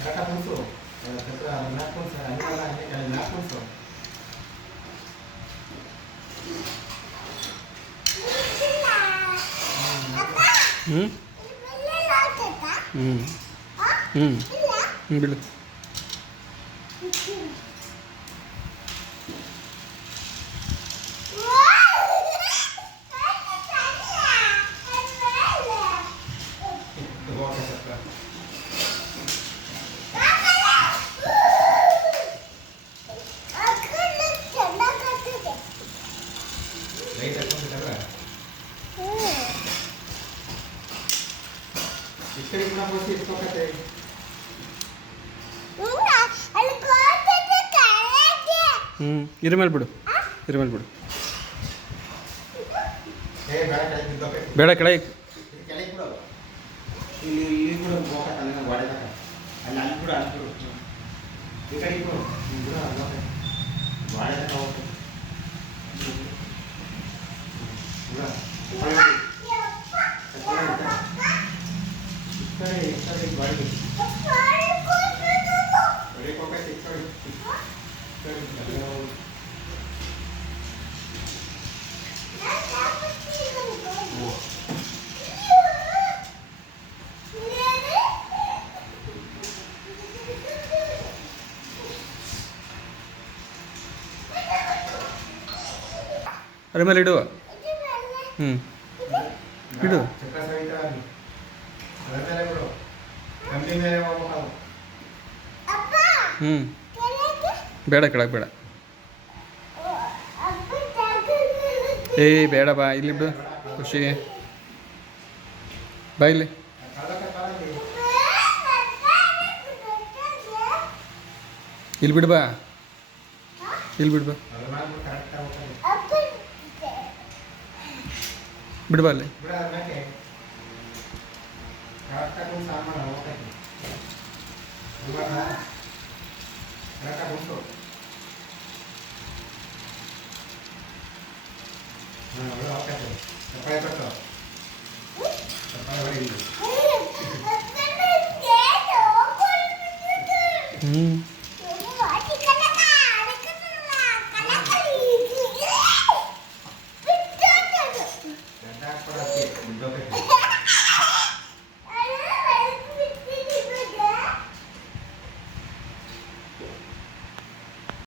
Kakak musuh. Kakak anak musuh. Anak musuh. ಹ್ಞೂ ಹ್ಞೂ ಹ್ಞೂ ಹ್ಞೂ ಬಿಡು Iskari puna posi tokate. ಹ್ಞೂ ಇದ್ರ ಮೇಲೆ ಬಿಡು ಇದ್ರ ಮೇಲೆ ಬಿಡು ಬೇಡ ಕೆಳಗೆ ಕೆಳಗೆ ಬಿಡು. ಇಲ್ಲಿ ಕೂಡ ಹೋಗಕ್ಕೆ ಗೋಡೆ ತಕ ಅಲ್ಲಿ ಬಿಡು ಈ ಕಡೆ ಬಿಡು ಬಿಡು ಗೋಡೆ ತಕ ಹೋಗ್ತದೆ ಅದ್ರ ಮೇಲೆ ಇಡು ಹ್ಞೂ ಇಡು ಹ್ಞೂ ಬೇಡ ಕೆಳಗೆ ಬೇಡ ಬೇಡ ಬಾ ಇಲ್ಲಿ ಬಿಡು ಖುಷಿ ಬಾ ಇಲ್ಲಿ ಇಲ್ಲಿ ಬಿಡು ಬಾ ಇಲ್ಲಿ ಬಿಡು ಬಾ ಬಿಡು ಬಾ ಅಲ್ಲಿ ಹ್ಞೂ